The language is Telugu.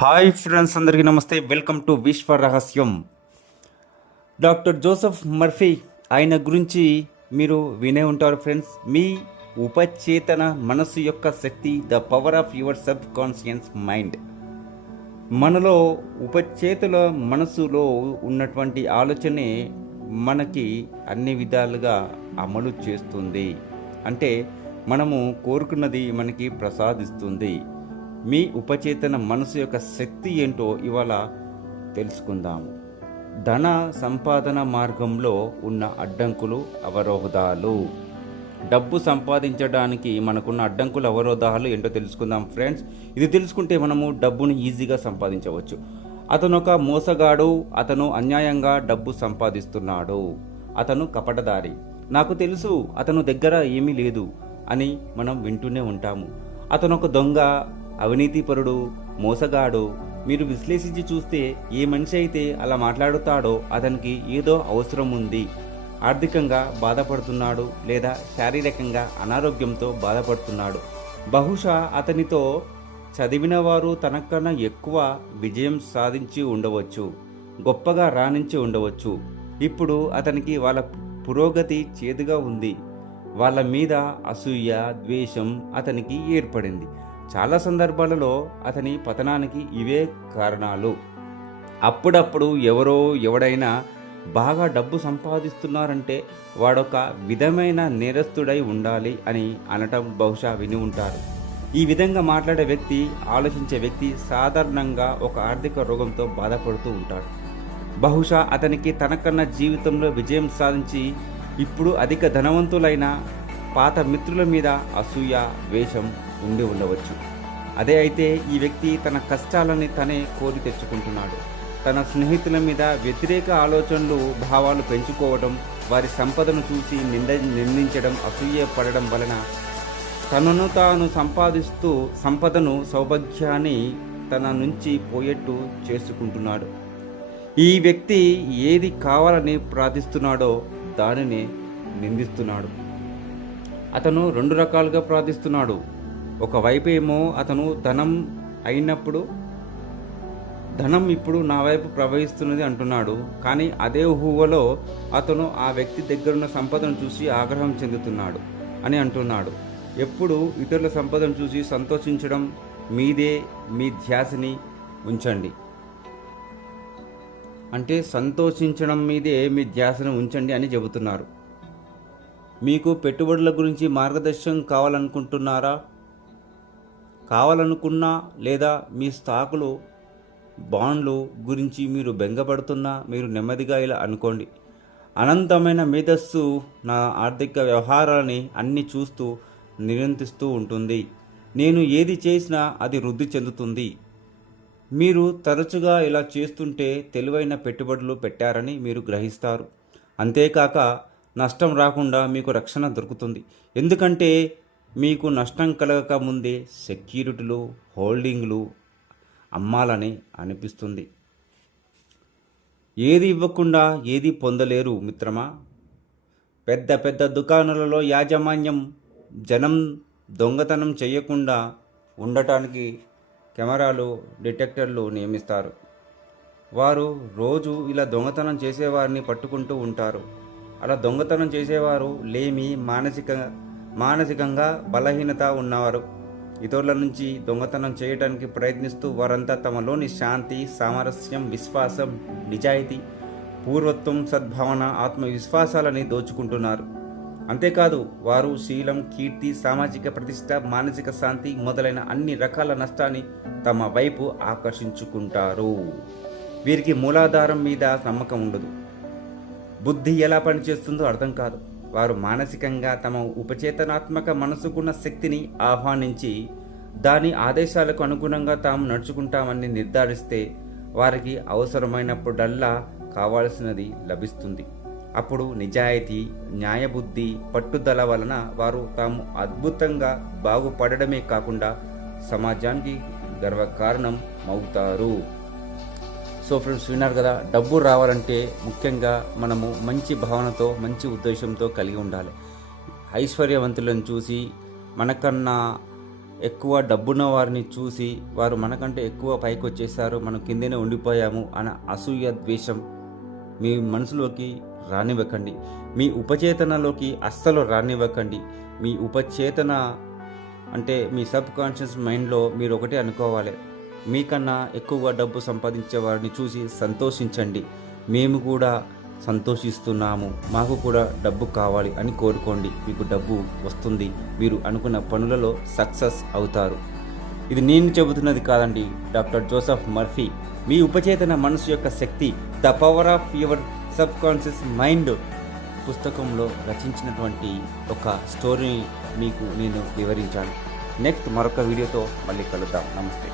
హాయ్ ఫ్రెండ్స్, అందరికీ నమస్తే. వెల్కమ్ టు విశ్వ రహస్యం. డాక్టర్ జోసెఫ్ మర్ఫీ, ఆయన గురించి మీరు వినే ఉంటారు ఫ్రెండ్స్. మీ ఉపచేతన మనసు యొక్క శక్తి, the power of your subconscious mind. మనలో ఉపచేతుల మనసులో ఉన్నటువంటి ఆలోచనే మనకి అన్ని విధాలుగా అమలు చేస్తుంది. అంటే మనము కోరుకున్నది మనకి ప్రసాదిస్తుంది. మీ ఉపచేతన మనసు యొక్క శక్తి ఏంటో ఇవాళ తెలుసుకుందాము. ధన సంపాదన మార్గంలో ఉన్న అడ్డంకులు, అవరోధాలు. డబ్బు సంపాదించడానికి మనకున్న అడ్డంకులు, అవరోధాలు ఏంటో తెలుసుకుందాం ఫ్రెండ్స్. ఇది తెలుసుకుంటే మనము డబ్బును ఈజీగా సంపాదించవచ్చు. అతను ఒక మోసగాడు, అతను అన్యాయంగా డబ్బు సంపాదిస్తున్నాడు, అతను కపటదారి, నాకు తెలుసు అతను దగ్గర ఏమీ లేదు అని మనం వింటూనే ఉంటాము. అతను ఒక దొంగ, అవినీతిపరుడు, మోసగాడు. మీరు విశ్లేషించి చూస్తే ఏ మనిషి అయితే అలా మాట్లాడుతాడో అతనికి ఏదో అవసరం ఉంది. ఆర్థికంగా బాధపడుతున్నాడు లేదా శారీరకంగా అనారోగ్యంతో బాధపడుతున్నాడు. బహుశా అతనితో చదివిన వారు తనకన్నా ఎక్కువ విజయం సాధించి ఉండవచ్చు, గొప్పగా రాణించి ఉండవచ్చు. ఇప్పుడు అతనికి వాళ్ళ పురోగతి చేదుగా ఉంది. వాళ్ళ మీద అసూయ, ద్వేషం అతనికి ఏర్పడింది. చాలా సందర్భాలలో అతని పతనానికి ఇవే కారణాలు. అప్పుడప్పుడు ఎవడైనా బాగా డబ్బు సంపాదిస్తున్నారంటే వాడొక విధమైన నేరస్తుడై ఉండాలి అని అనటం బహుశా విని ఉంటారు. ఈ విధంగా మాట్లాడే వ్యక్తి, ఆలోచించే వ్యక్తి సాధారణంగా ఒక ఆర్థిక రోగంతో బాధపడుతూ ఉంటాడు. బహుశా అతనికి తనకన్నా జీవితంలో విజయం సాధించి ఇప్పుడు అధిక ధనవంతులైన పాత మిత్రుల మీద అసూయ, ద్వేషం ఉండి ఉండవచ్చు. అదే అయితే ఈ వ్యక్తి తన కష్టాలని తనే కోరి తెచ్చుకుంటున్నాడు. తన స్నేహితుల మీద వ్యతిరేక ఆలోచనలు, భావాలు పెంచుకోవడం, వారి సంపదను చూసి నిందించడం, అసూయ పడడం వలన తనను తాను సంపాదిస్తూ సంపదను, సౌభాగ్యాన్ని తన నుంచి పోయేట్టు చేసుకుంటున్నాడు. ఈ వ్యక్తి ఏది కావాలని ప్రార్థిస్తున్నాడో దానిని నిందిస్తున్నాడు. అతను రెండు రకాలుగా ప్రార్థిస్తున్నాడు. ఒకవైపు ఏమో అతను ధనం ఇప్పుడు నా వైపు ప్రవహిస్తున్నది అంటున్నాడు. కానీ అదే ఊహలో అతను ఆ వ్యక్తి దగ్గరున్న సంపదను చూసి ఆగ్రహం చెందుతున్నాడు అని అంటున్నాడు. ఎప్పుడు ఇతరుల సంపదను చూసి సంతోషించడం మీదే మీ ధ్యాసని ఉంచండి. అంటే సంతోషించడం మీదే మీ ధ్యాసను ఉంచండి అని చెబుతున్నారు. మీకు పెట్టుబడుల గురించి మార్గదర్శనం కావాలనుకున్నా లేదా మీ స్టాకులు, బాండ్లు గురించి మీరు బెంగపడుతున్నా మీరు నెమ్మదిగా ఇలా అనుకోండి. అనంతమైన మేధస్సు నా ఆర్థిక వ్యవహారాలని అన్ని చూస్తూ నియంత్రిస్తూ ఉంటుంది. నేను ఏది చేసినా అది వృద్ధి చెందుతుంది. మీరు తరచుగా ఇలా చేస్తుంటే తెలివైన పెట్టుబడులు పెట్టారని మీరు గ్రహిస్తారు. అంతేకాక నష్టం రాకుండా మీకు రక్షణ దొరుకుతుంది. ఎందుకంటే మీకు నష్టం కలగక ముందే సెక్యూరిటీలు, హోల్డింగ్లు అమ్మాలని అనిపిస్తుంది. ఏది ఇవ్వకుండా ఏది పొందలేరు మిత్రమా. పెద్ద పెద్ద దుకాణాలలో యాజమాన్యం జనం దొంగతనం చేయకుండా ఉండటానికి కెమెరాలు, డిటెక్టర్లు నియమిస్తారు. వారు రోజు ఇలా దొంగతనం చేసేవారిని పట్టుకుంటూ ఉంటారు. అలా దొంగతనం చేసేవారు లేమి, మానసికంగా బలహీనత ఉన్నవారు. ఇతరుల నుంచి దొంగతనం చేయడానికి ప్రయత్నిస్తూ వారంతా తమలోని శాంతి, సామరస్యం, విశ్వాసం, నిజాయితీ, పూర్వత్వం, సద్భావన, ఆత్మవిశ్వాసాలని దోచుకుంటున్నారు. అంతేకాదు వారు శీలం, కీర్తి, సామాజిక ప్రతిష్ట, మానసిక శాంతి మొదలైన అన్ని రకాల నష్టాన్ని తమ వైపు ఆకర్షించుకుంటారు. వీరికి మూలాధారం మీద నమ్మకం ఉండదు. బుద్ధి ఎలా పనిచేస్తుందో అర్థం కాదు. వారు మానసికంగా తమ ఉపచేతనాత్మక మనసుకున్న శక్తిని ఆహ్వానించి దాని ఆదేశాలకు అనుగుణంగా తాము నడుచుకుంటామని నిర్ధారిస్తే వారికి అవసరమైనప్పుడల్లా కావాల్సినది లభిస్తుంది. అప్పుడు నిజాయితీ, న్యాయబుద్ధి, పట్టుదల వలన వారు తాము అద్భుతంగా బాగుపడడమే కాకుండా సమాజానికి గర్వకారణం అవుతారు. సో ఫ్రెండ్స్, విన్నారు కదా, డబ్బు రావాలంటే ముఖ్యంగా మనము మంచి భావనతో, మంచి ఉద్దేశంతో కలిగి ఉండాలి. ఐశ్వర్యవంతులను చూసి మనకన్నా ఎక్కువ డబ్బున్న వారిని చూసి వారు మనకంటే ఎక్కువ పైకి వచ్చేసారు, మనం కిందనే ఉండిపోయాము అన్న అసూయ ద్వేషం మీ మనసులోకి రానివ్వకండి. మీ ఉపచేతనలోకి అస్సలు రానివ్వకండి. మీ ఉపచేతన అంటే మీ సబ్ కాన్షియస్ మైండ్లో మీరు ఒకటే అనుకోవాలి, మీకన్నా ఎక్కువగా డబ్బు సంపాదించే వారిని చూసి సంతోషించండి. మేము కూడా సంతోషిస్తున్నాము, మాకు కూడా డబ్బు కావాలి అని కోరుకోండి. మీకు డబ్బు వస్తుంది, మీరు అనుకున్న పనులలో సక్సెస్ అవుతారు. ఇది నేను చెబుతున్నది కాదండి, డాక్టర్ జోసెఫ్ మర్ఫీ మీ ఉపచేతన మనసు యొక్క శక్తి, the power of your subconscious mind పుస్తకంలో రచించినటువంటి ఒక స్టోరీని మీకు నేను వివరించాను. నెక్స్ట్ మరొక వీడియోతో మళ్ళీ కలుద్దాం. నమస్తే.